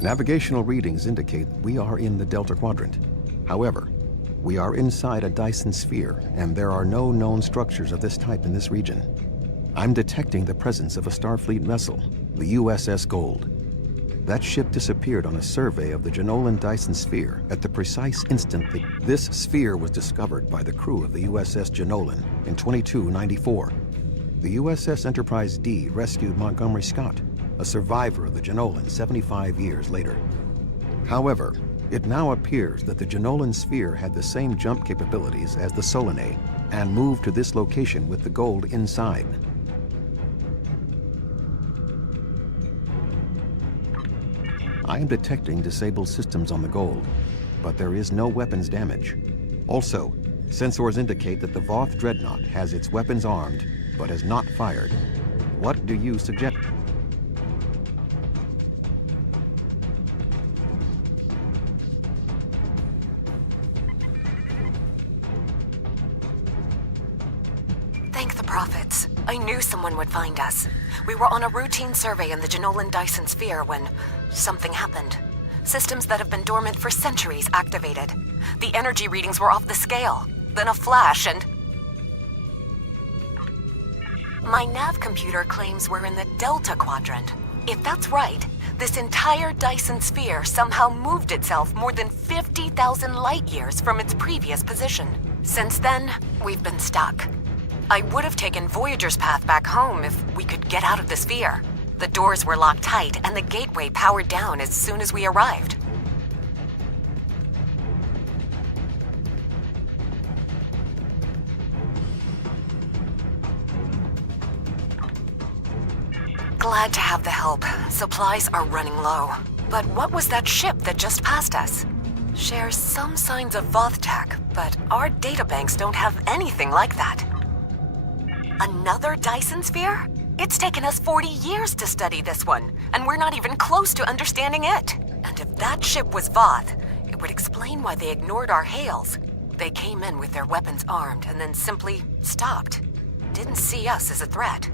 Navigational readings indicate we are in the Delta Quadrant. However, we are inside a Dyson sphere, and there are no known structures of this type in this region. I'm detecting the presence of a Starfleet vessel, the USS Gold. That ship disappeared on a survey of the Jenolan Dyson sphere at the precise instant that this sphere was discovered by the crew of the USS Jenolan in 2294. The USS Enterprise D rescued Montgomery Scott, a survivor of the Jenolan 75 years later. However, it now appears that the Jenolan sphere had the same jump capabilities as the Solanae and moved to this location with the Gold inside. I am detecting disabled systems on the Gold, but there is no weapons damage. Also, sensors indicate that the Voth Dreadnought has its weapons armed, but has not fired. What do you suggest? Thank the prophets. I knew someone would find us. We were on a routine survey in the Jenolan Dyson sphere when something happened. Systems that have been dormant for centuries activated. The energy readings were off the scale. Then a flash and... My nav computer claims we're in the Delta Quadrant. If that's right, this entire Dyson sphere somehow moved itself more than 50,000 light years from its previous position. Since then, we've been stuck. I would have taken Voyager's path back home if we could get out of the sphere. The doors were locked tight and the gateway powered down as soon as we arrived. Glad to have the help. Supplies are running low. But what was that ship that just passed us? Shares some signs of Voth tech, but our databanks don't have anything like that. Another Dyson sphere? It's taken us 40 years to study this one, and we're not even close to understanding it. And if that ship was Voth, it would explain why they ignored our hails. They came in with their weapons armed and then simply stopped. Didn't see us as a threat.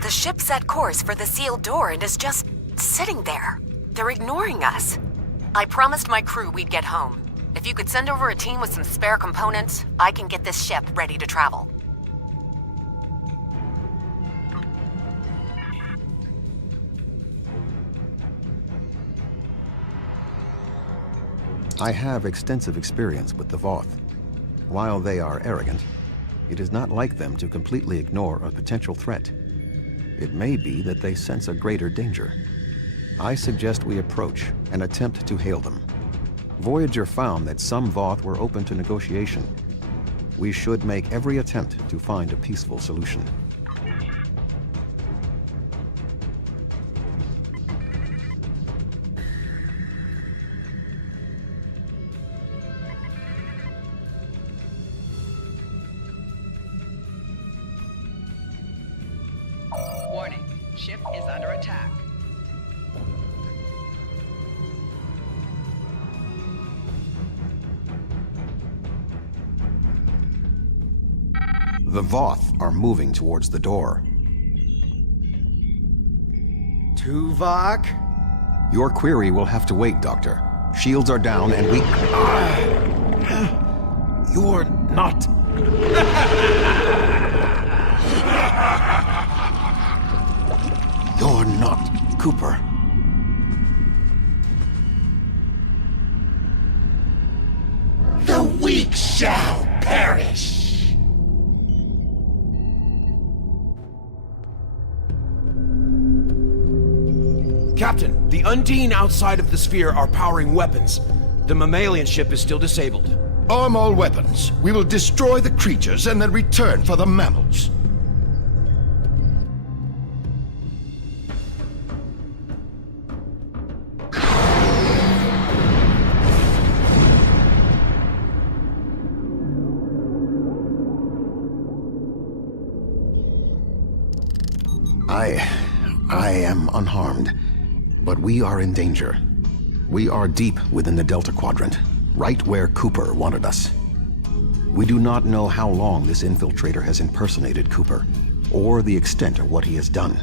The ship set course for the sealed door and is just sitting there. They're ignoring us. I promised my crew we'd get home. If you could send over a team with some spare components, I can get this ship ready to travel. I have extensive experience with the Voth. While they are arrogant, it is not like them to completely ignore a potential threat. It may be that they sense a greater danger. I suggest we approach and attempt to hail them. Voyager found that some Voth were open to negotiation. We should make every attempt to find a peaceful solution. Warning, ship is under attack. The Voth are moving towards the door. Tuvok? Your query will have to wait, Doctor. Shields are down and we... You're not... You're not Cooper. The weak shall perish! Captain, the Undine outside of the sphere are powering weapons. The mammalian ship is still disabled. Arm all weapons. We will destroy the creatures and then return for the mammals. I am unharmed, but we are in danger. We are deep within the Delta Quadrant, right where Cooper wanted us. We do not know how long this infiltrator has impersonated Cooper. or the extent of what he has done.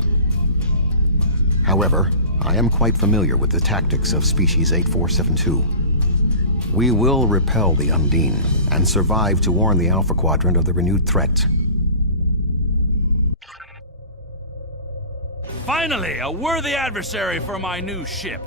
However, I am quite familiar with the tactics of Species 8472. We will repel the Undine and survive to warn the Alpha Quadrant of the renewed threat. Finally, a worthy adversary for my new ship.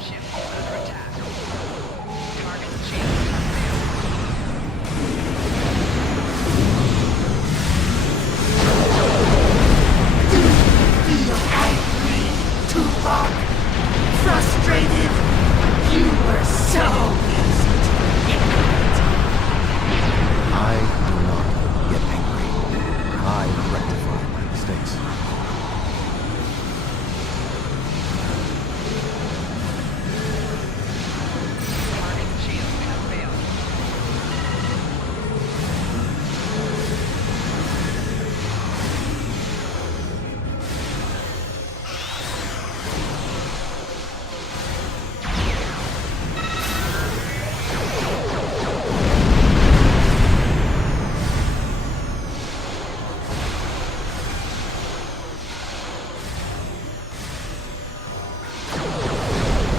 Ship is under attack. Target shields have failed. Frustrated? You were so easy to manipulate. I do not get angry. I rectify my mistakes. Target shields have failed.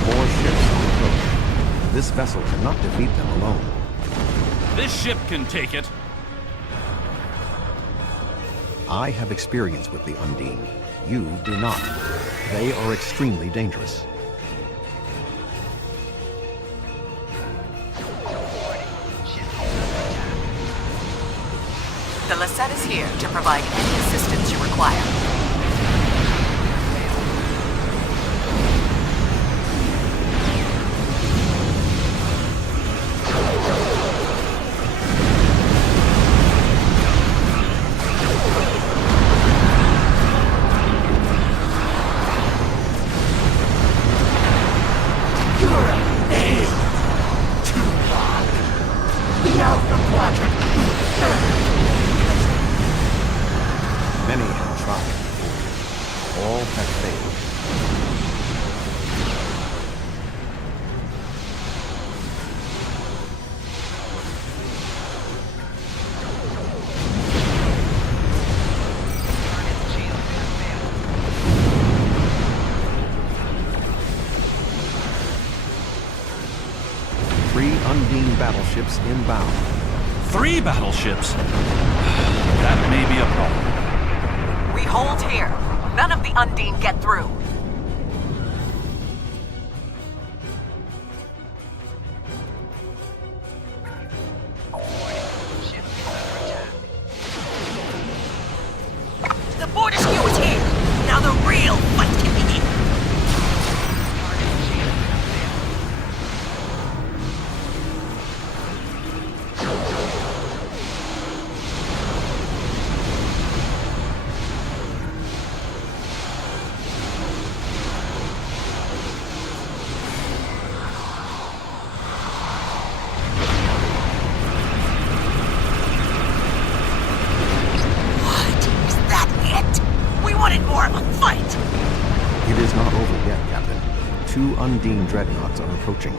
More ships on approach. This vessel cannot defeat them alone. This ship can take it. I have experience with the Undine. You do not. They are extremely dangerous. Ship is under attack. The Lisette is here to provide any assistance you require. The Alpha Quadrant. Many have tried before. All have failed. Target shields have failed. Three Undine battleships inbound. 3 battleships. That may be a problem. We hold here. None of the Undine get through. Ship is under attack. The border skew is here. Now the real fight can begin. Target shields have failed. What? Is that it? We wanted more of a fight. It is not over yet, Captain. 2 Undine dreadnoughts are approaching.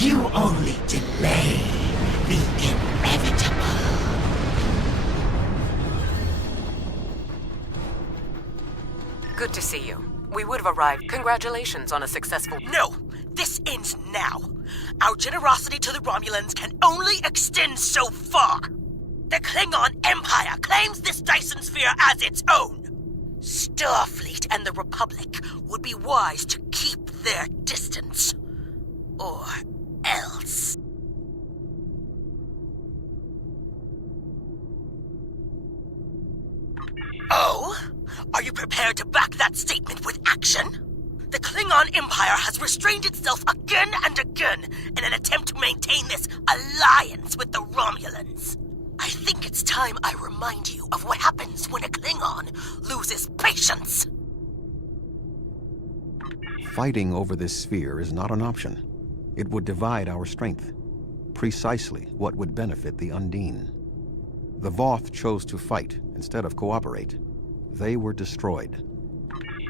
You only delay the inevitable. Good to see you. We would have arrived. Congratulations on a successful... No! This ends now! Our generosity to the Romulans can only extend so far! The Klingon Empire claims this Dyson Sphere as its own! Starfleet and the Republic would be wise to keep their distance. Or else. Oh? Are you prepared to back that statement with action? The Klingon Empire has restrained itself again and again in an attempt to maintain this alliance with the Romulans. I think it's time I remind you of what happens when a Klingon loses patience. Fighting over this sphere is not an option. It would divide our strength. Precisely what would benefit the Undine. The Voth chose to fight instead of cooperate. They were destroyed.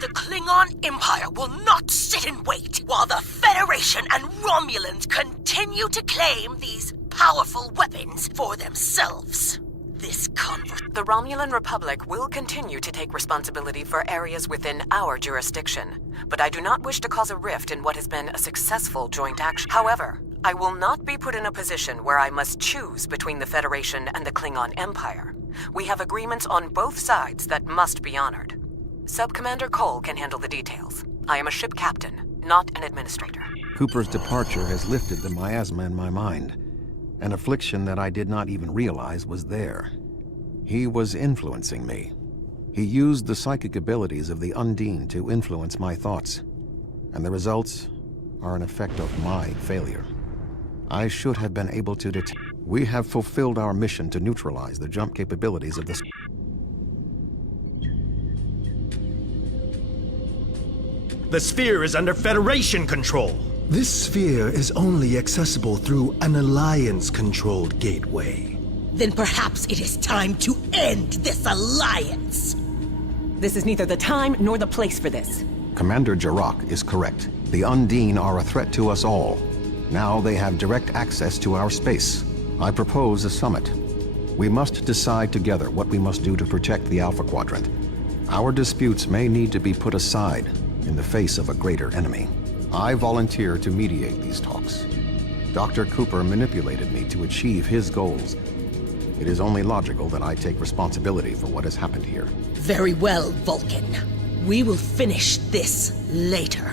The Klingon Empire will not sit and wait while the Federation and Romulans continue to claim these powerful weapons for themselves. The Romulan Republic will continue to take responsibility for areas within our jurisdiction, but I do not wish to cause a rift in what has been a successful joint action. However, I will not be put in a position where I must choose between the Federation and the Klingon Empire. We have agreements on both sides that must be honored. Sub-Commander Cole can handle the details. I am a ship captain, not an administrator. Cooper's departure has lifted the miasma in my mind, an affliction that I did not even realize was there. He was influencing me. He used the psychic abilities of the Undine to influence my thoughts, and the results are an effect of my failure. I should have been able to detect. We have fulfilled our mission to neutralize the jump capabilities of the... The sphere is under Federation control. This sphere is only accessible through an Alliance-controlled gateway. Then perhaps it is time to end this alliance. This is neither the time nor the place for this. Commander Jarrah is correct. The Undine are a threat to us all. Now they have direct access to our space. I propose a summit. We must decide together what we must do to protect the Alpha Quadrant. Our disputes may need to be put aside in the face of a greater enemy. I volunteer to mediate these talks. Dr. Cooper manipulated me to achieve his goals. It is only logical that I take responsibility for what has happened here. Very well, Vulcan. We will finish this later.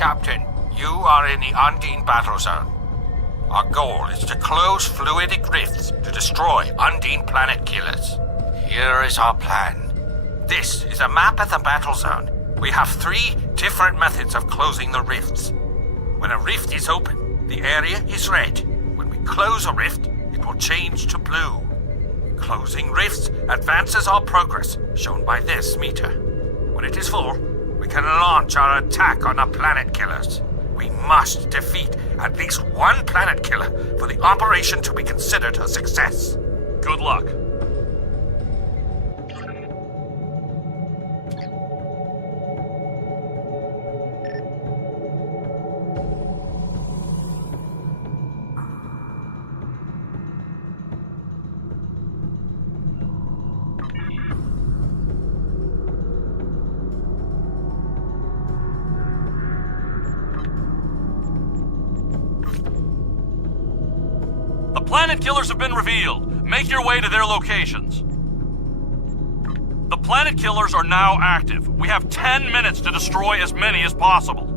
Captain, you are in the Undine battle zone. Our goal is to close fluidic rifts to destroy Undine planet killers. Here is our plan. This is a map of the battle zone. We have 3 different methods of closing the rifts. When a rift is open, the area is red. When we close a rift, it will change to blue. Closing rifts advances our progress, shown by this meter. When it is full, we can launch our attack on the planet killers. We must defeat at least 1 planet killer for the operation to be considered a success. Good luck. The planet killers have been revealed. Make your way to their locations. The planet killers are now active. We have 10 minutes to destroy as many as possible.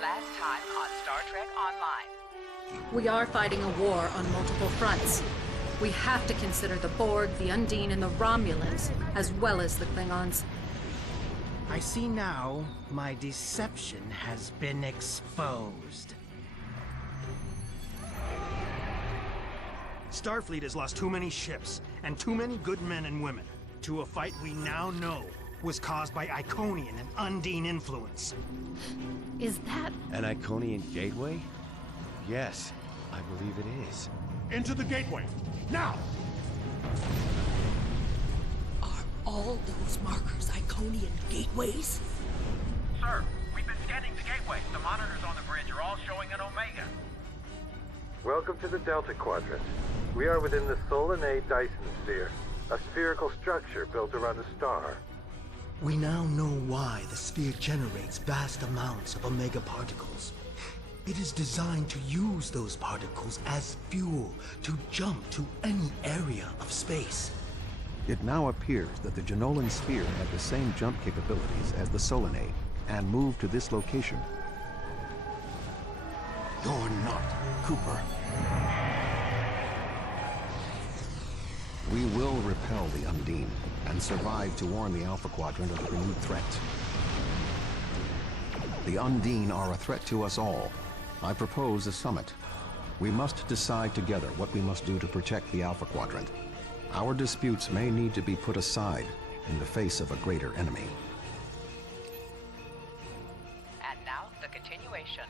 Last time on Star Trek Online. We are fighting a war on multiple fronts. We have to consider the Borg, the Undine, and the Romulans, as well as the Klingons. I see now my deception has been exposed. Starfleet has lost too many ships and too many good men and women to a fight we now know was caused by Iconian and Undine influence. Is that... an Iconian gateway? Yes, I believe it is. Into the gateway, now! Are all those markers Iconian gateways? Sir, we've been scanning the gateway. The monitors on the bridge are all showing an Omega. Welcome to the Delta Quadrant. We are within the Solon A Dyson Sphere, a spherical structure built around a star. We now know why the sphere generates vast amounts of omega particles. It is designed to use those particles as fuel to jump to any area of space. It now appears that the Genolan sphere had the same jump capabilities as the Solanae and moved to this location. You're not Cooper. We will repel the Undine and survive to warn the Alpha Quadrant of the renewed threat. The Undine are a threat to us all. I propose a summit. We must decide together what we must do to protect the Alpha Quadrant. Our disputes may need to be put aside in the face of a greater enemy. And now, the continuation.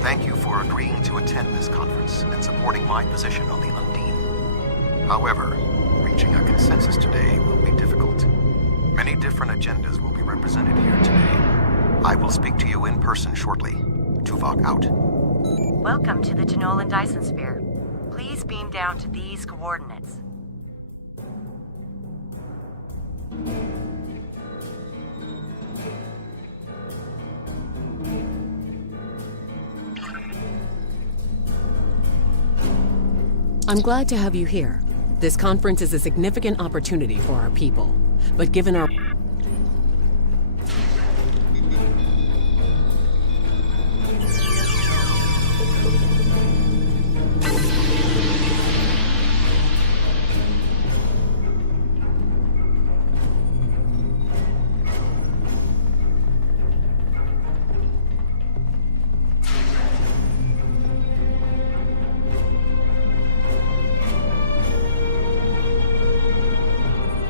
Thank you for agreeing to attend this conference and supporting my position on the Undine. However, reaching a consensus today will be difficult. Many different agendas will be represented here today. I will speak to you in person shortly. Tuvok out. Welcome to the Jenolan Dyson Sphere. Please beam down to these coordinates. I'm glad to have you here. This conference is a significant opportunity for our people. But given our...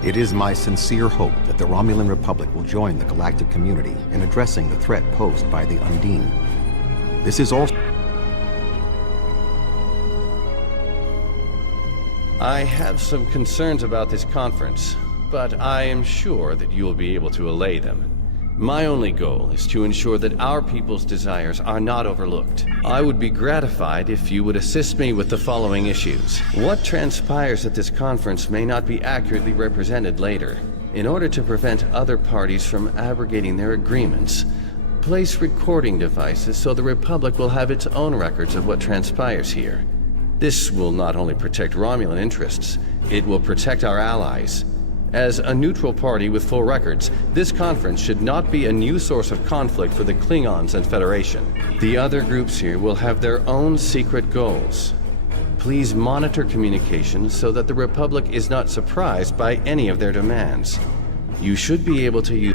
It is my sincere hope that the Romulan Republic will join the galactic community in addressing the threat posed by the Undine. This is also... I have some concerns about this conference, but I am sure that you will be able to allay them. My only goal is to ensure that our people's desires are not overlooked. I would be gratified if you would assist me with the following issues. What transpires at this conference may not be accurately represented later. In order to prevent other parties from abrogating their agreements, place recording devices so the Republic will have its own records of what transpires here. This will not only protect Romulan interests, it will protect our allies. As a neutral party with full records, this conference should not be a new source of conflict for the Klingons and Federation. The other groups here will have their own secret goals. Please monitor communications so that the Republic is not surprised by any of their demands. You should be able to use...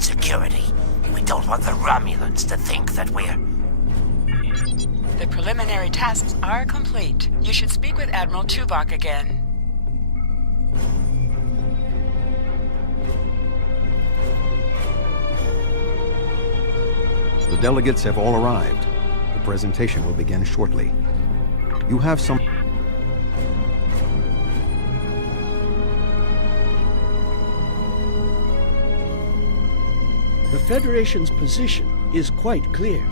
Security. We don't want the Romulans to think that we're... The preliminary tasks are complete. You should speak with Admiral Tuvok again. The delegates have all arrived. The presentation will begin shortly. You have some... The Federation's position is quite clear.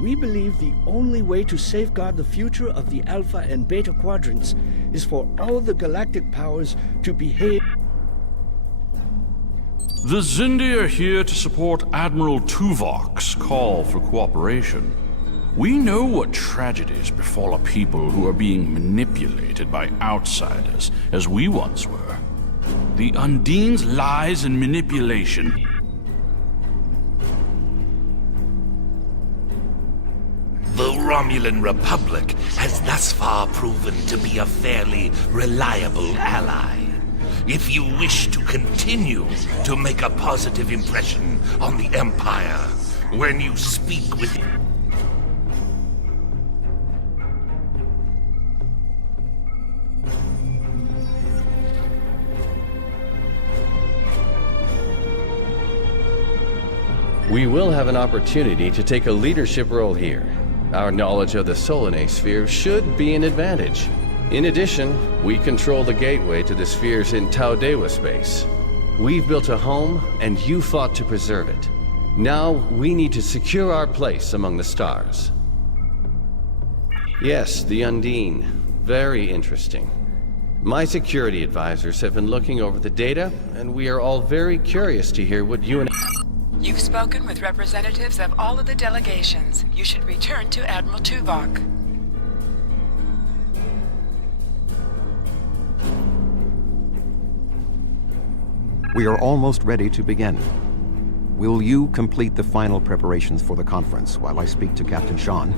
We believe the only way to safeguard the future of the Alpha and Beta quadrants is for all the galactic powers to behave... The Xindi are here to support Admiral Tuvok's call for cooperation. We know what tragedies befall a people who are being manipulated by outsiders, as we once were. The Undine's lies and manipulation... The Romulan Republic has thus far proven to be a fairly reliable ally. If you wish to continue to make a positive impression on the Empire, When you speak with him. We will have an opportunity to take a leadership role here. Our knowledge of the Solanae sphere should be an advantage. In addition, we control the gateway to the spheres in Taudewa space. We've built a home, and you fought to preserve it. Now, we need to secure our place among the stars. Yes, the Undine. Very interesting. My security advisors have been looking over the data, and we are all very curious to hear what you and... You've spoken with representatives of all of the delegations. You should return to Admiral Tuvok. We are almost ready to begin. Will you complete the final preparations for the conference while I speak to Captain Sean?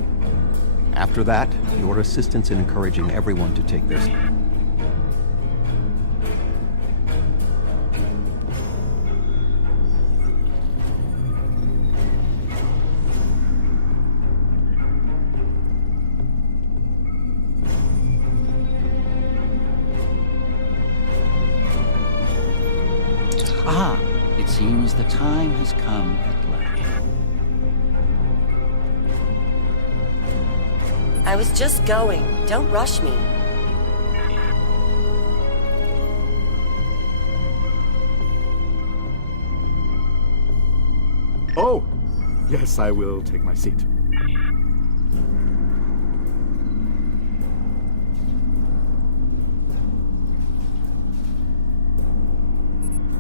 After that, your assistance in encouraging everyone to take this. Ah, it seems the time has come at last. I was just going. Don't rush me. Oh, yes, I will take my seat.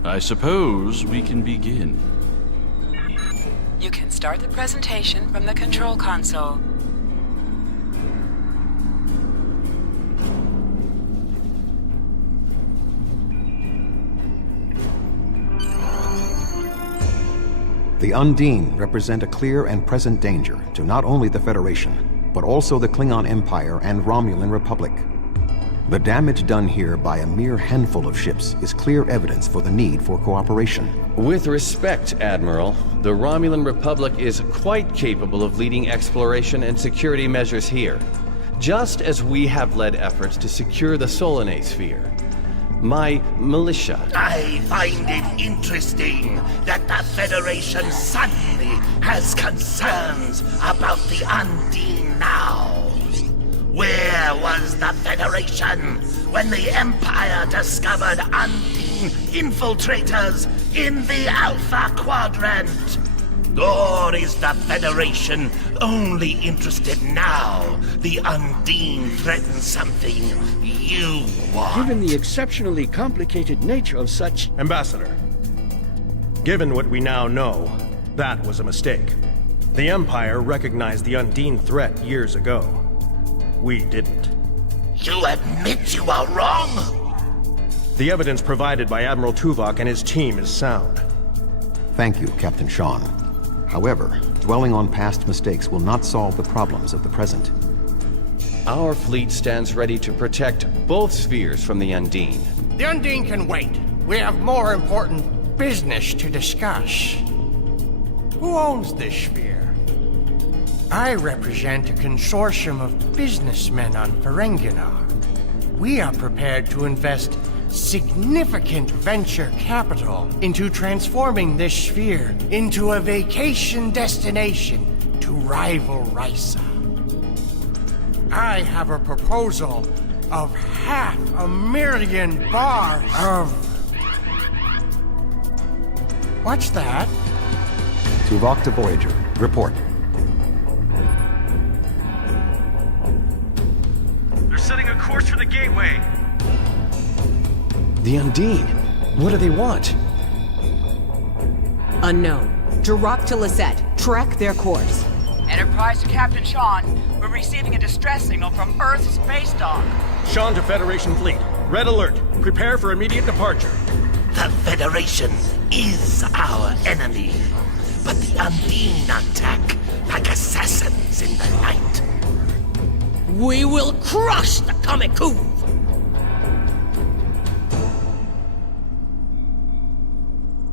I suppose we can begin. You can start the presentation from the control console. The Undine represent a clear and present danger to not only the Federation, but also the Klingon Empire and Romulan Republic. The damage done here by a mere handful of ships is clear evidence for the need for cooperation. With respect, Admiral, the Romulan Republic is quite capable of leading exploration and security measures here, just as we have led efforts to secure the Solanae sphere. My militia... I find it interesting that the Federation suddenly has concerns about the Undine now. Where was the Federation when the Empire discovered Undine infiltrators in the Alpha Quadrant? Or is the Federation only interested now the Undine threatens something you want? Given the exceptionally complicated nature of such... Ambassador, given what we now know, that was a mistake. The Empire recognized the Undine threat years ago. We didn't. You admit you are wrong? The evidence provided by Admiral Tuvok and his team is sound. Thank you, Captain Sean. However, dwelling on past mistakes will not solve the problems of the present. Our fleet stands ready to protect both spheres from the Undine. The Undine can wait. We have more important business to discuss. Who owns this sphere? I represent a consortium of businessmen on Ferenginar. We are prepared to invest significant venture capital into transforming this sphere into a vacation destination to rival Risa. I have a proposal of $500,000 of... What's that? Tuvok to Voyager. Report. They're setting a course for the gateway. The Undine? What do they want? Unknown. Direct to Lisette. Track their course. Enterprise to Captain Sean. We're receiving a distress signal from Earth's space dock. Sean to Federation Fleet. Red alert. Prepare for immediate departure. The Federation is our enemy, but the Undine attack like assassins in the night. We will crush the Comic-Con!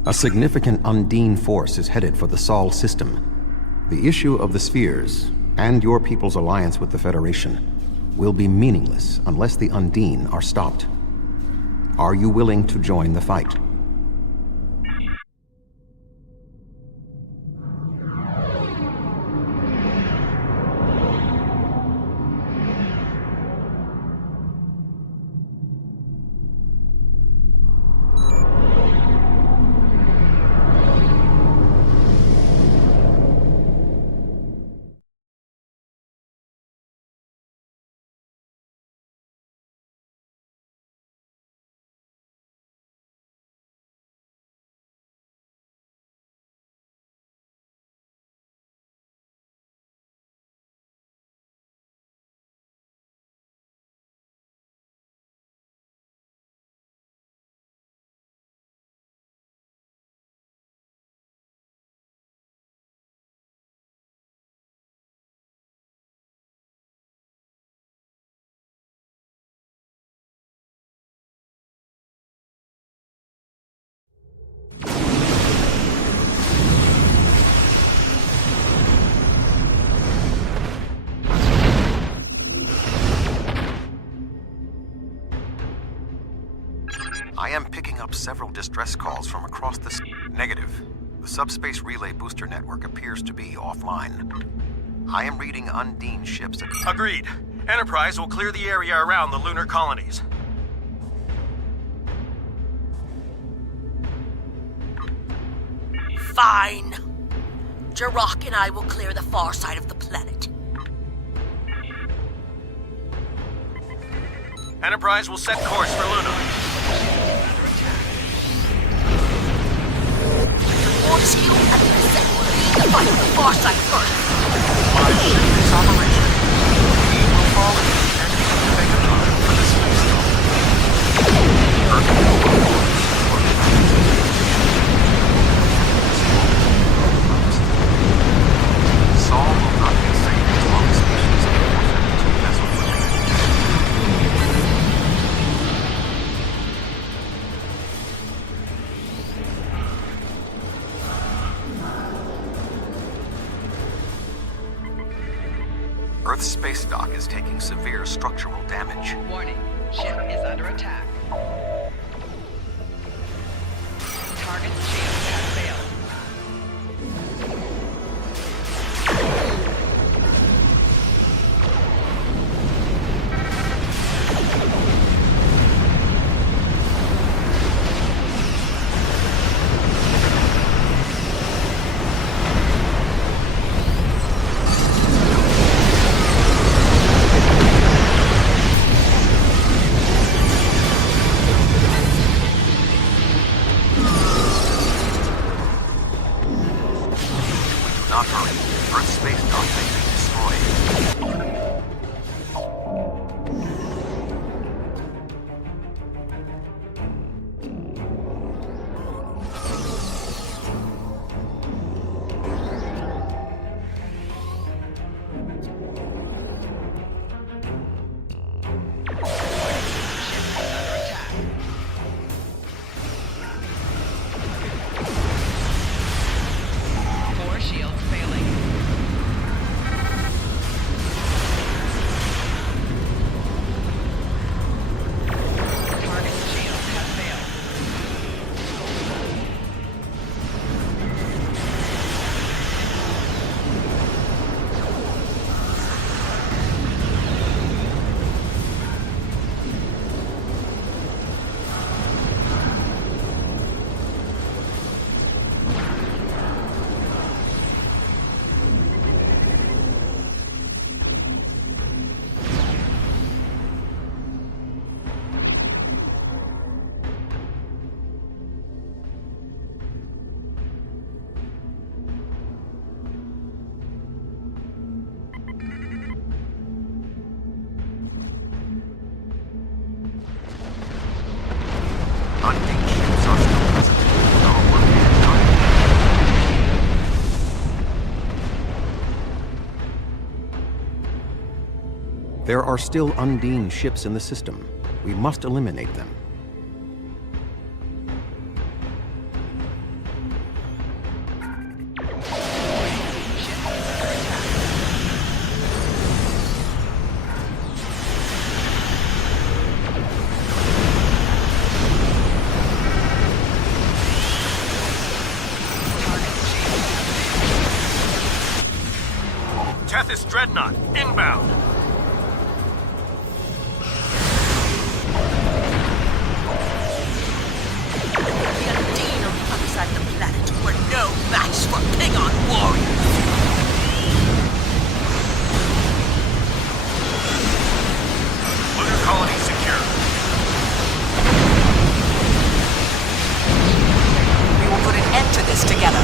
A significant Undine force is headed for the Sol system. The issue of the spheres, and your people's alliance with the Federation, will be meaningless unless the Undine are stopped. Are you willing to join the fight? I am picking up several distress calls from across the... Negative. The subspace relay booster network appears to be offline. I am reading Undine ships... Agreed. Enterprise will clear the area around the lunar colonies. Fine. Jirok and I will clear the far side of the planet. Enterprise will set course for Luna. Fortescue and the Cassette will lead the fight on the far side first. My ship is operational. We will follow you and make a time for the space Saul will not be safe as long as species of the 452 vessel remain. Earth's space dock is taking severe structural damage. Warning, ship is under attack. Target's shield has failed. Not hurry. Earth's space dock may be destroyed. Shields failing. There are still Undine ships in the system. We must eliminate them. Ship Tethys Dreadnought, inbound. The Undine on the other side of the planet were no match for Klingon warriors. Lunar colony secure. We will put an end to this together.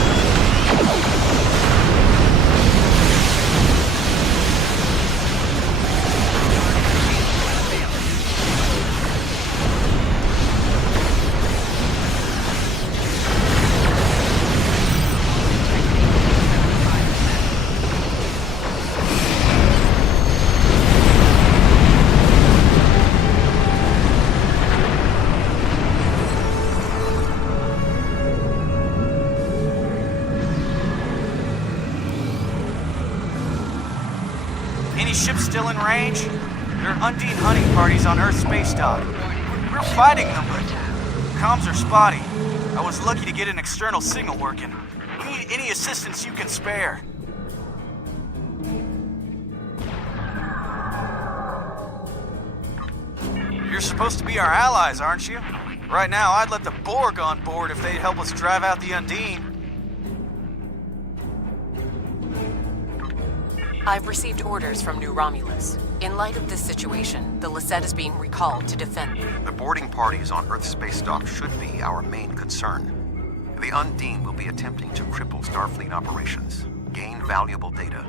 Any ships still in range? There are Undine hunting parties on Earth's space dock. We're fighting them, but comms are spotty. I was lucky to get an external signal working. We need any assistance you can spare. You're supposed to be our allies, aren't you? Right now, I'd let the Borg on board if they'd help us drive out the Undine. I've received orders from New Romulus. In light of this situation, the Lisette is being recalled to defend. The boarding parties on Earth's space dock should be our main concern. The Undine will be attempting to cripple Starfleet operations, gain valuable data.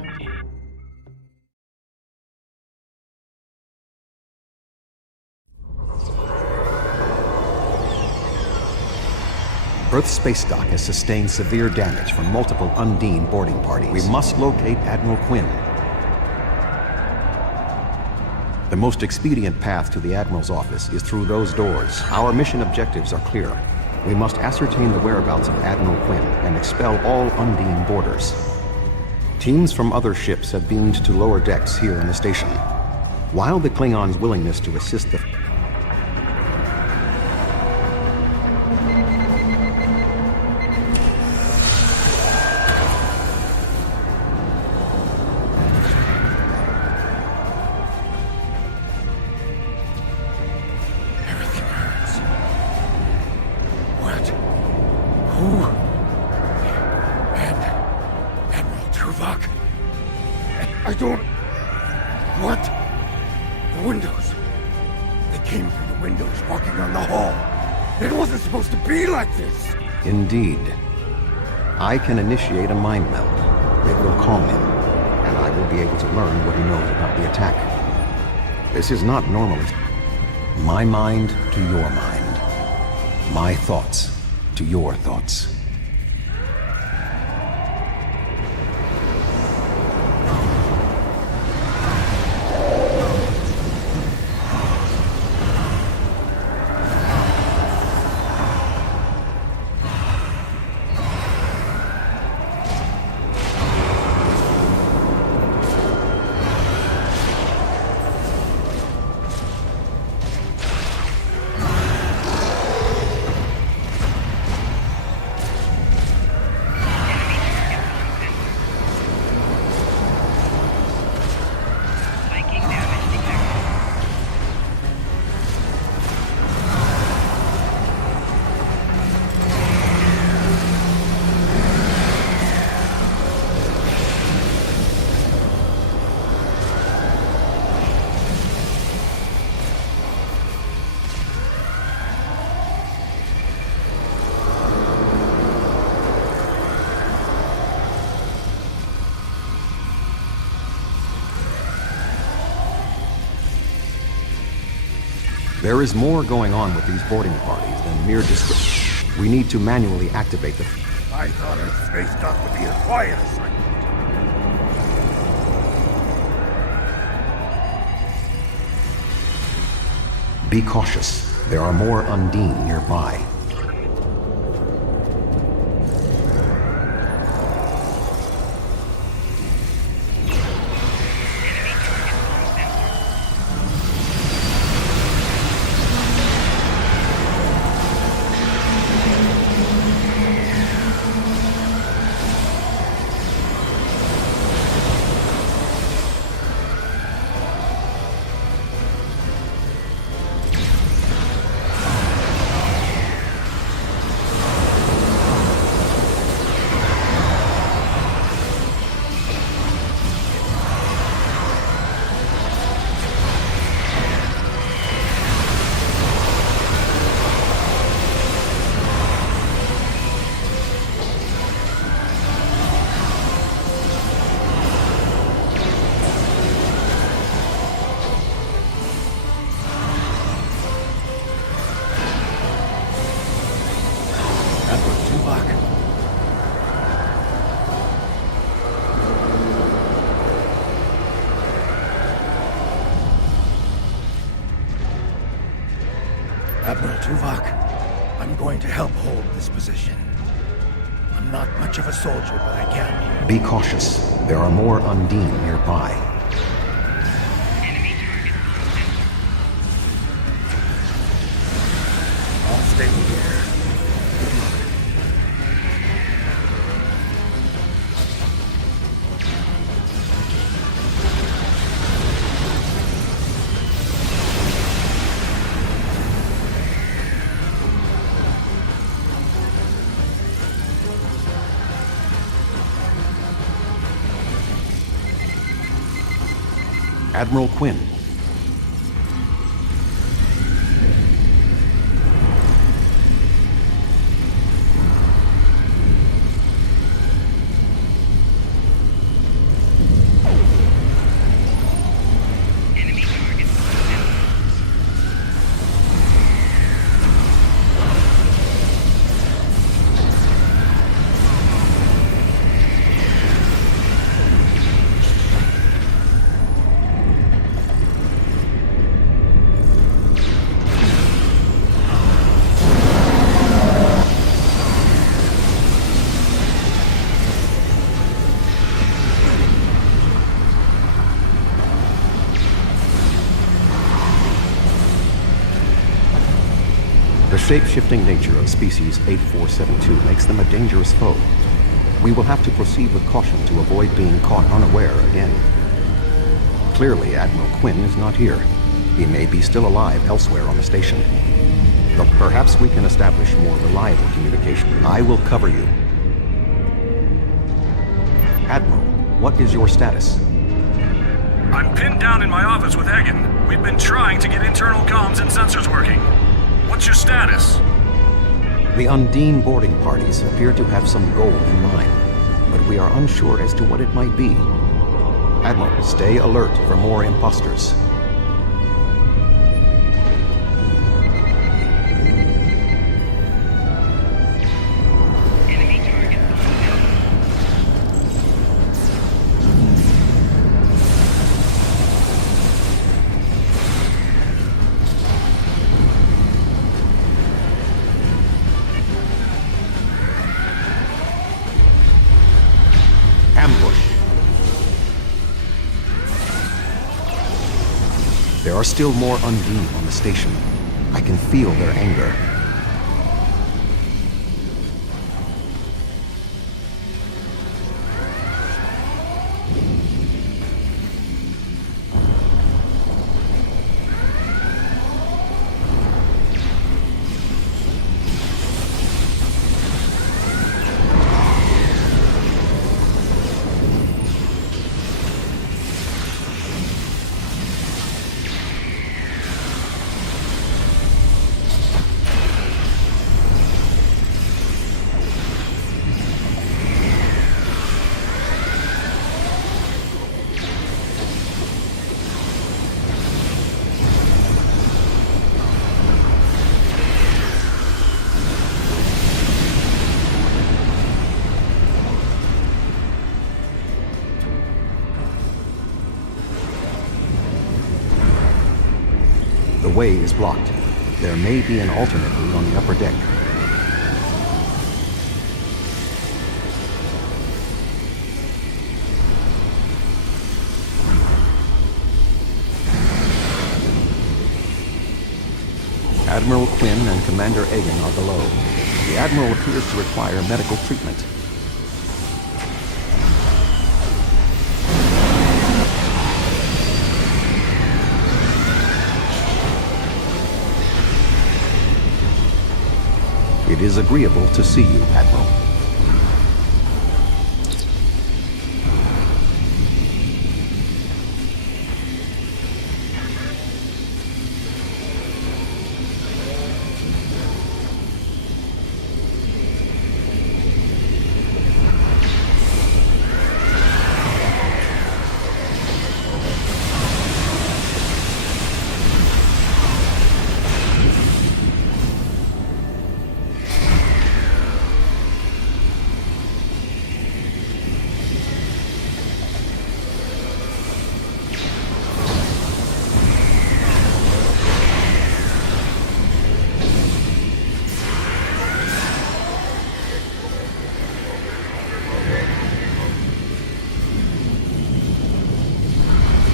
Earth's space dock has sustained severe damage from multiple Undine boarding parties. We must locate Admiral Quinn. The most expedient path to the Admiral's office is through those doors. Our mission objectives are clear. We must ascertain the whereabouts of Admiral Quinn and expel all Undine boarders. Teams from other ships have beamed to lower decks here in the station. While the Klingons' willingness to assist the Indeed. I can initiate a mind meld. It will calm him, and I will be able to learn what he knows about the attack. This is not normal. My mind to your mind. My thoughts to your thoughts. There is more going on with these boarding parties than mere description. We need to manually activate the... I thought Earth's space dock would be a quiet assignment. Be cautious. There are more Undine nearby. Admiral Tuvok, I'm going to help hold this position. I'm not much of a soldier, but I can. Be cautious. There are more Undine nearby. I'll stay here. Good luck. Admiral Quinn. The shape-shifting nature of species 8472 makes them a dangerous foe. We will have to proceed with caution to avoid being caught unaware again. Clearly, Admiral Quinn is not here. He may be still alive elsewhere on the station. But perhaps we can establish more reliable communication. I will cover you. Admiral, what is your status? I'm pinned down in my office with Egan. We've been trying to get internal comms and sensors working. What's your status? The Undine boarding parties appear to have some goal in mind, but we are unsure as to what it might be. Admiral, stay alert for more imposters. There are still more Undine on the station. I can feel their anger. The way is blocked. There may be an alternate route on the upper deck. Admiral Quinn and Commander Egan are below. The Admiral appears to require medical treatment. It is agreeable to see you, Admiral.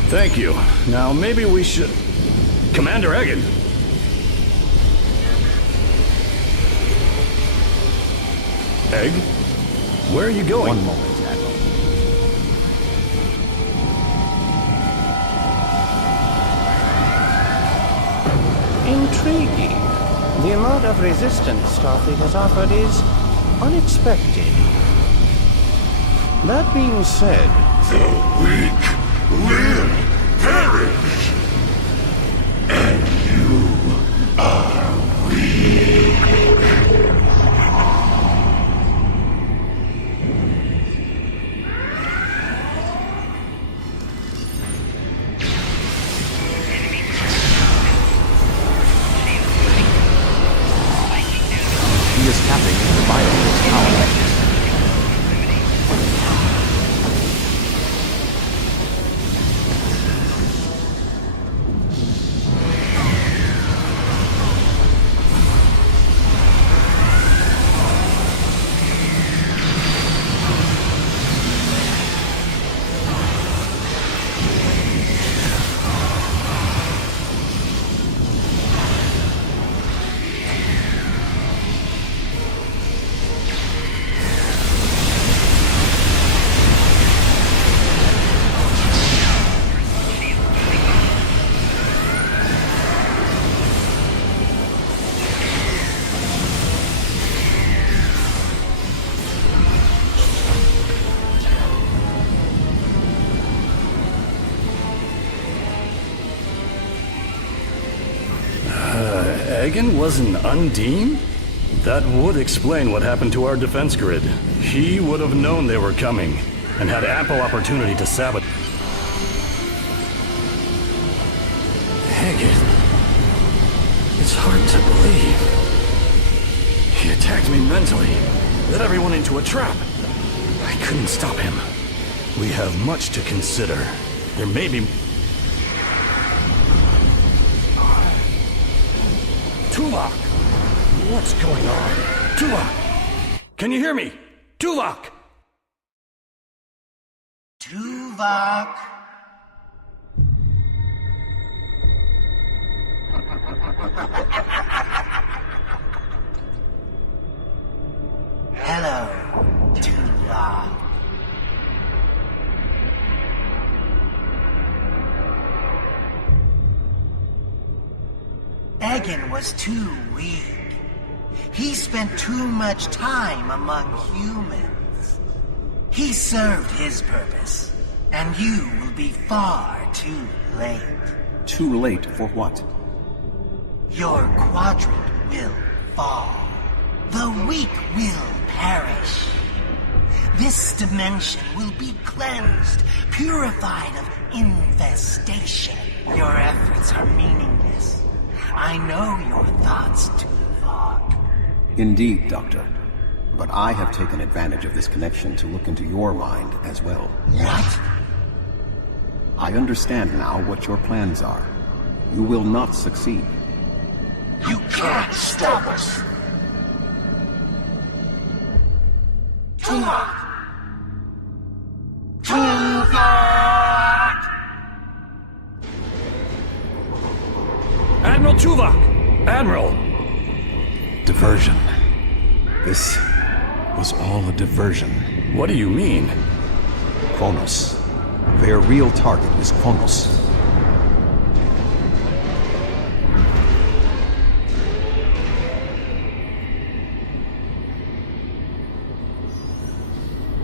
Thank you. Now maybe we should... Commander Egan! Egg? Where are you going? One moment, Admiral. Intriguing. The amount of resistance Starfleet has offered is unexpected. That being said... The weak will perish. And you are weak. He is tapping into the bioforce power. Egan was an Undine? That would explain what happened to our defense grid. He would have known they were coming, and had ample opportunity to sabotage. Egan... It's hard to believe. He attacked me mentally, led everyone into a trap. I couldn't stop him. We have much to consider. There may be... Tuvok! What's going on? Tuvok! Can you hear me? Tuvok! Tuvok! Hello, Tuvok. Egan was too weak. He spent too much time among humans. He served his purpose, and you will be far too late. Too late for what? Your quadrant will fall. The weak will perish. This dimension will be cleansed, purified of infestation. Your efforts are meaningless. I know your thoughts, Tuvok. Indeed, Doctor. But I have taken advantage of this connection to look into your mind as well. What? I understand now what your plans are. You will not succeed. You can't stop us! Tuvok! Tuvok! Admiral Tuvok! Admiral! Diversion. This was all a diversion. What do you mean? Kronos. Their real target is Kronos.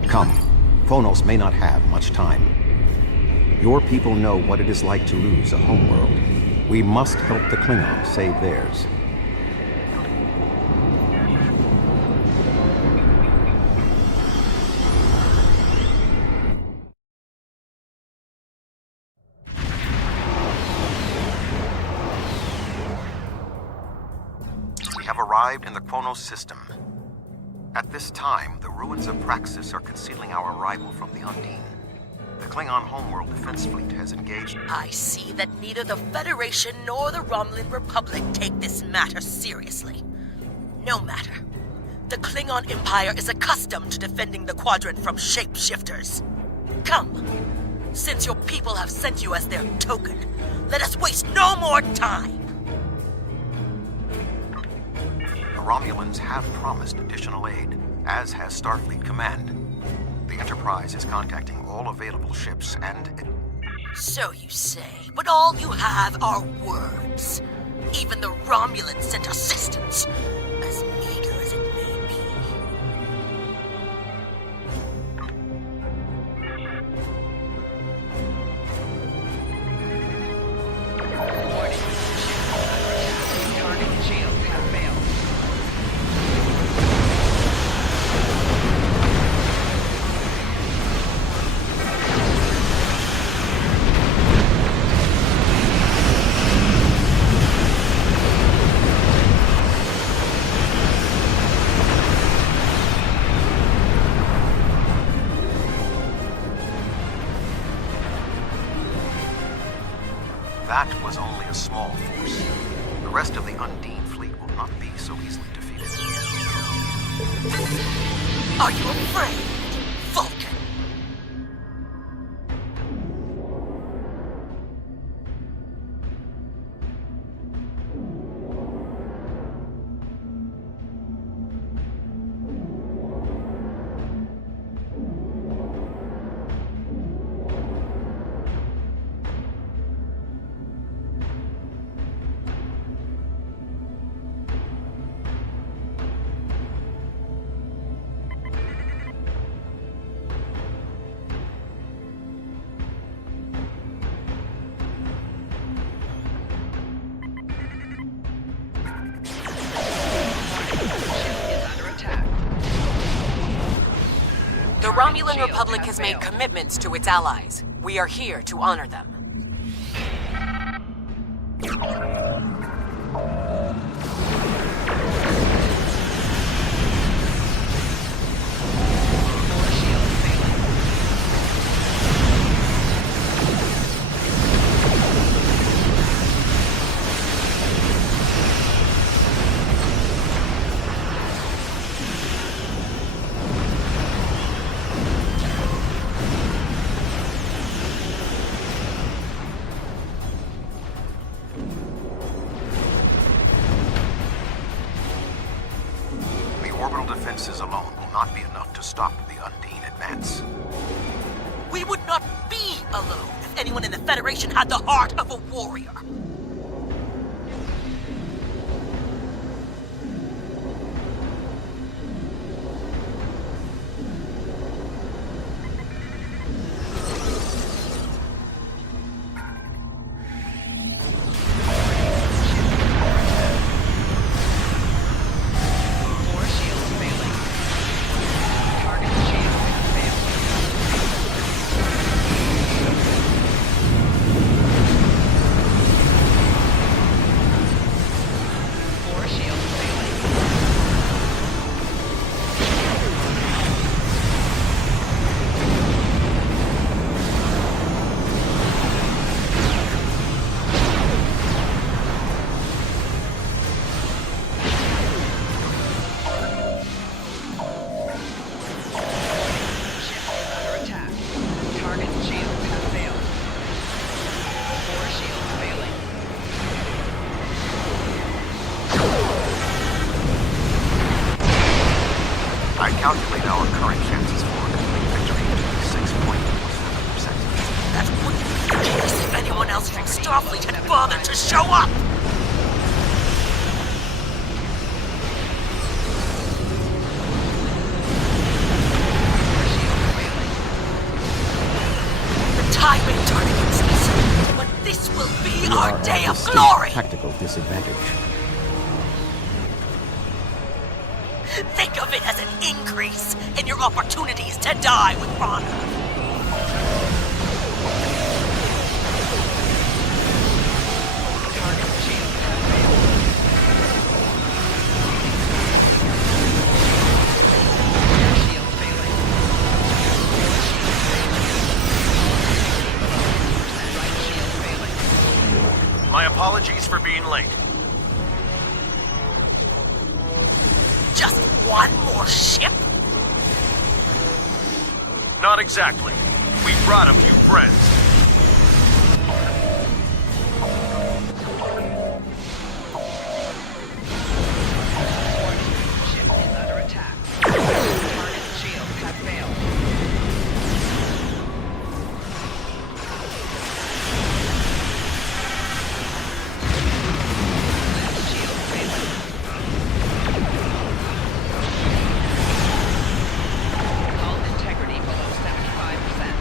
Come. Kronos may not have much time. Your people know what it is like to lose a homeworld. We must help the Klingons save theirs. We have arrived in the Kronos system. At this time, the ruins of Praxis are concealing our arrival from the Undine. The Klingon homeworld defense fleet has engaged... I see that neither the Federation nor the Romulan Republic take this matter seriously. No matter. The Klingon Empire is accustomed to defending the Quadrant from shapeshifters. Come. Since your people have sent you as their token, let us waste no more time. The Romulans have promised additional aid, as has Starfleet Command. The Enterprise is contacting all available ships and... So you say, but all you have are words. Even the Romulans sent assistance, as meager as it may be. Target shields have failed. That was only a small force. The rest of the Undine fleet will not be so easily defeated. Are you afraid, Vulcan? The Romulan Republic has made commitments to its allies. We are here to honor them. Orbital defenses alone will not be enough to stop the Undine advance. We would not be alone if anyone in the Federation had the heart of a warrior. I calculate our current chances for a complete victory to be 6.47%. That wouldn't be the case if anyone else from Starfleet had bothered to show up! The tide may turn against us, but this will be our day of glory! Tactical disadvantage. Think of it as an increase in your opportunities to die with honor. My apologies for being late. Just one more ship? Not exactly. We brought a few friends. Ship is under attack. Target's shields have failed. Left shield failing. Hull integrity below 75%.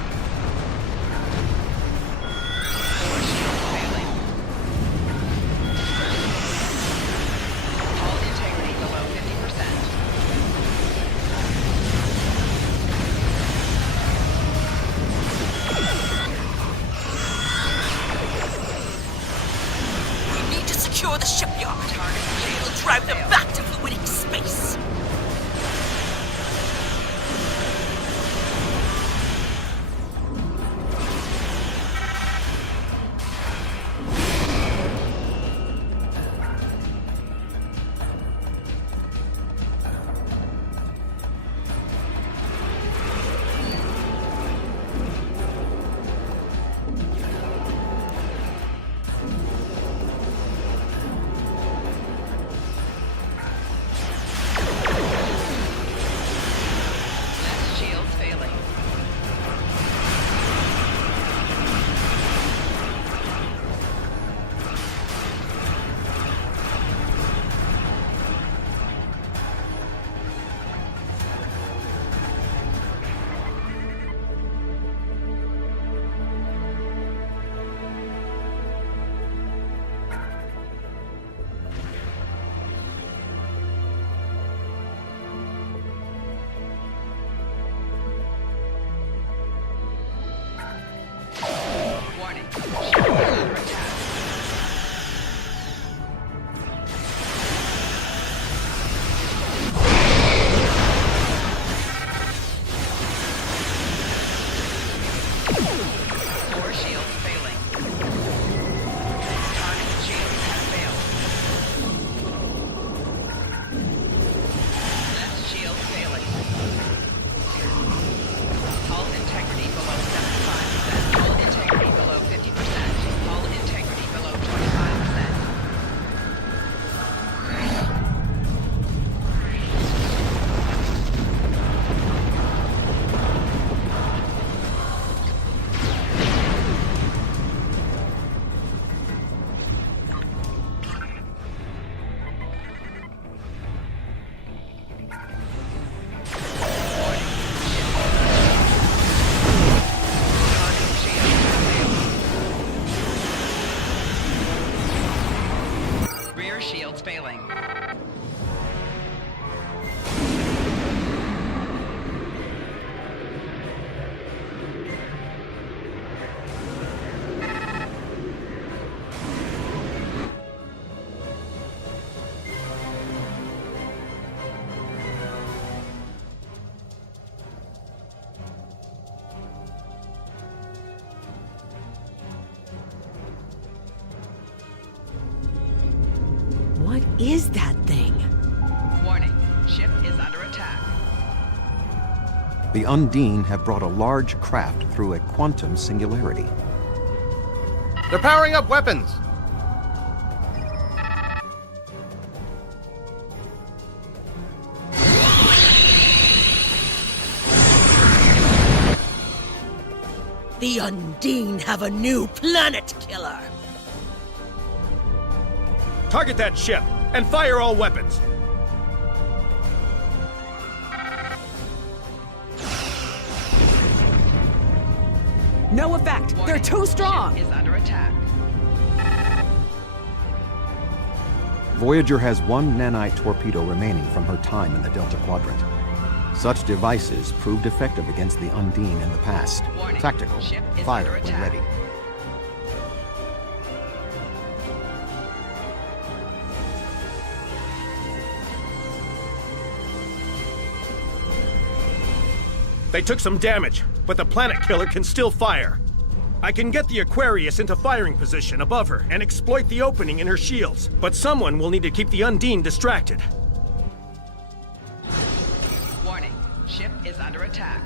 Core shield failing. Hull integrity below 50%. We need to secure the shipyard. We'll drive them back to fluidic space. Left shield failing. Warning. Ship is under attack. Core shields failing. Target's shields have failed. Left shield failing. Hull integrity below 75%. Hull integrity below 50%. Hull integrity below 25%. Rear shields failing. What is that thing? Warning. Ship is under attack. The Undine have brought a large craft through a quantum singularity. They're powering up weapons! The Undine have a new planet killer. Target that ship, and fire all weapons! No effect. They're too strong. Ship is under attack. Voyager has one nanite torpedo remaining from her time in the Delta Quadrant. Such devices proved effective against the Undine in the past. Warning. Tactical. Ship is Fire under when attack. ready. They took some damage, but the planet killer can still fire. I can get the Aquarius into firing position above her and exploit the opening in her shields, but someone will need to keep the Undine distracted. Warning. Ship is under attack.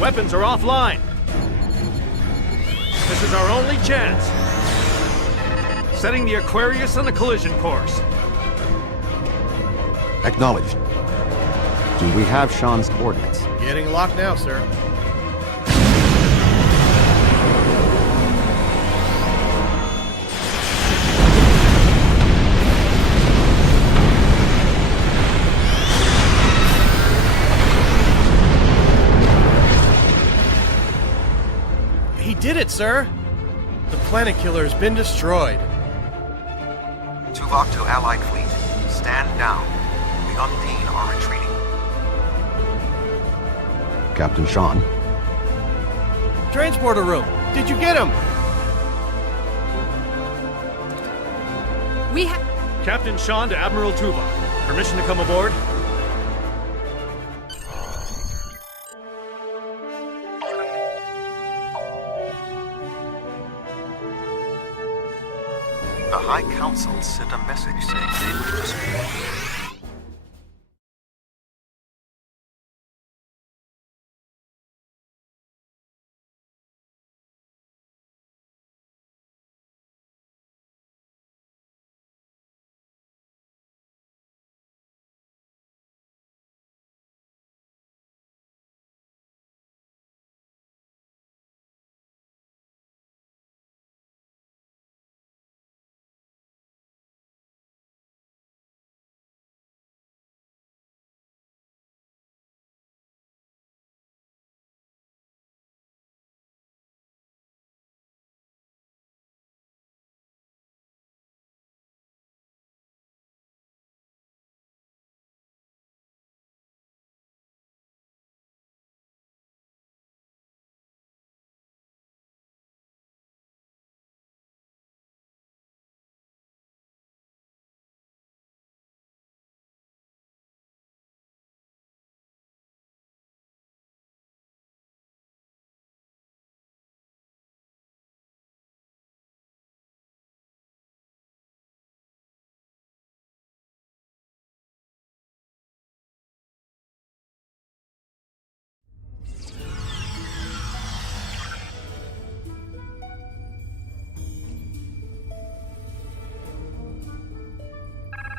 Weapons are offline. This is our only chance. Setting the Aquarius on a collision course. Acknowledged. Do we have Sean's coordinates? Getting locked now, sir. He did it, sir! The planet killer has been destroyed. Tuvok to Allied fleet. Stand down. The Undine are retreating. Captain Sean. Transporter room. Did you get him? We have... Captain Sean to Admiral Tuvok. Permission to come aboard? The High Council sent a message saying they would dispute.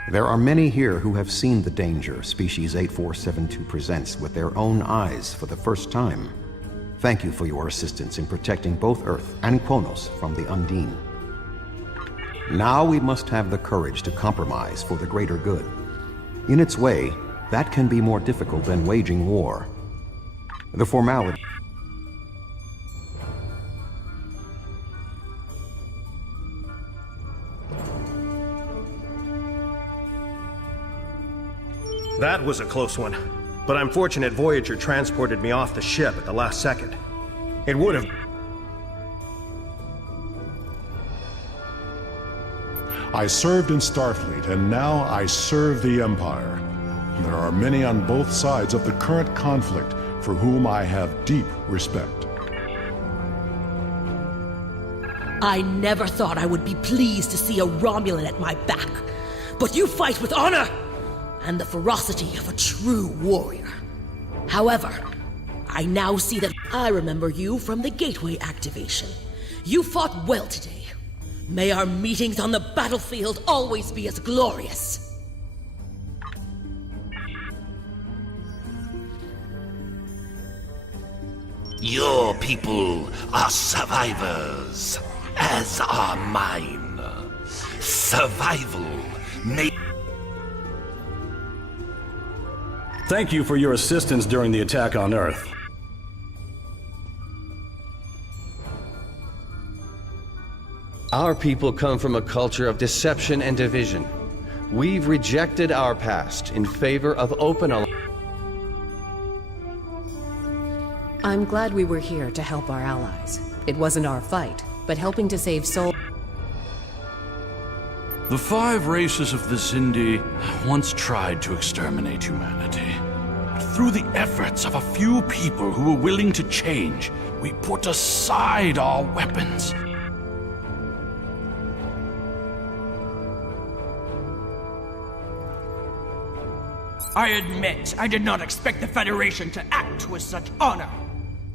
There are many here who have seen the danger Species 8472 presents with their own eyes for the first time. Thank you for your assistance in protecting both Earth and Kronos from the Undine. Now we must have the courage to compromise for the greater good. In its way, that can be more difficult than waging war. The formality... That was a close one, but I'm fortunate Voyager transported me off the ship at the last second. It would have... I served in Starfleet, and now I serve the Empire. There are many on both sides of the current conflict for whom I have deep respect. I never thought I would be pleased to see a Romulan at my back, but you fight with honor and the ferocity of a true warrior. However, I now see that I remember you from the Gateway activation. You fought well today. May our meetings on the battlefield always be as glorious. Your people are survivors, as are mine. Survival may... Thank you for your assistance during the attack on Earth. Our people come from a culture of deception and division. We've rejected our past in favor of open alliance. I'm glad we were here to help our allies. It wasn't our fight, but helping to save souls. The 5 races of the Zindi once tried to exterminate humanity. But through the efforts of a few people who were willing to change, we put aside our weapons. I admit, I did not expect the Federation to act with such honor.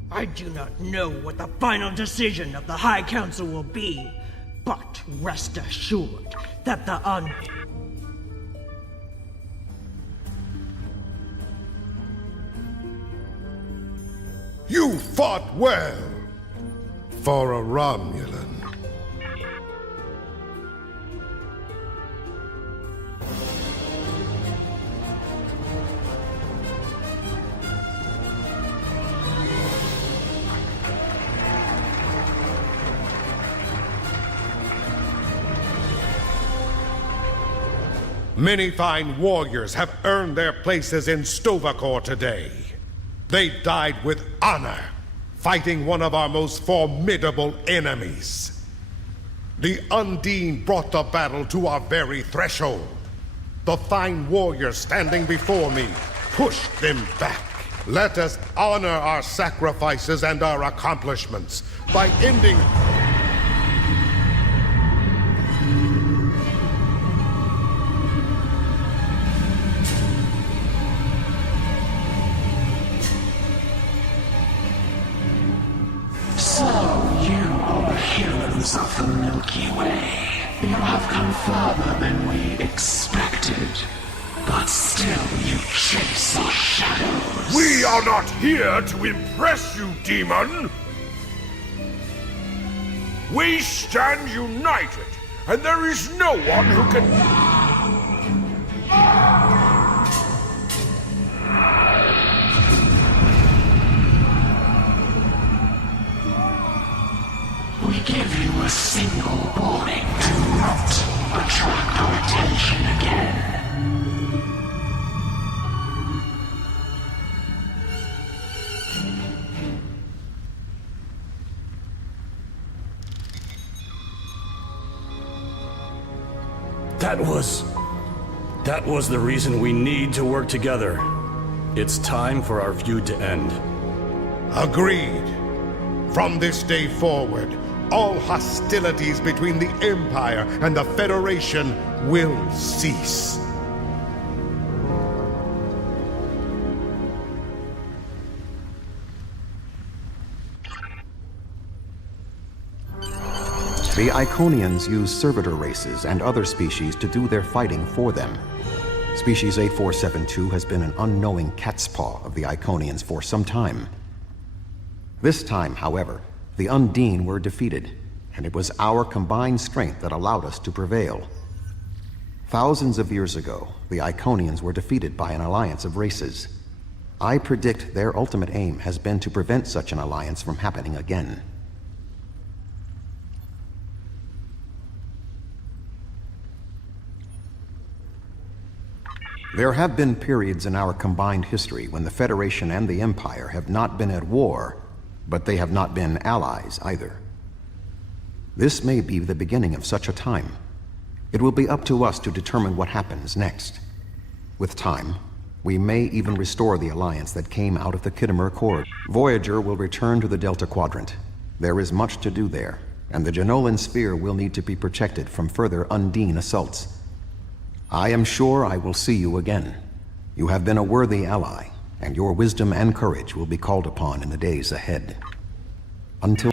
I do not know what the final decision of the High Council will be, but rest assured that the You fought well for a Romulan. Many fine warriors have earned their places in Stovacor today. They died with honor, fighting one of our most formidable enemies. The Undine brought the battle to our very threshold. The fine warriors standing before me pushed them back. Let us honor our sacrifices and our accomplishments by ending... So, you are humans of the Milky Way. You have come further than we expected. But still you chase our shadows. We are not here to impress you, demon! We stand united, and there is no one who can... We give you a single warning. Do not attract our attention again. That was the reason we need to work together. It's time for our feud to end. Agreed. From this day forward, all hostilities between the Empire and the Federation will cease. The Iconians use servitor races and other species to do their fighting for them. Species A472 has been an unknowing catspaw of the Iconians for some time. This time, however, the Undine were defeated, and it was our combined strength that allowed us to prevail. Thousands of years ago, the Iconians were defeated by an alliance of races. I predict their ultimate aim has been to prevent such an alliance from happening again. There have been periods in our combined history when the Federation and the Empire have not been at war, but they have not been allies either. This may be the beginning of such a time. It will be up to us to determine what happens next. With time, we may even restore the alliance that came out of the Khitomer Accord. Voyager will return to the Delta Quadrant. There is much to do there, and the Jenolan Sphere will need to be protected from further Undine assaults. I am sure I will see you again. You have been a worthy ally, and your wisdom and courage will be called upon in the days ahead. Until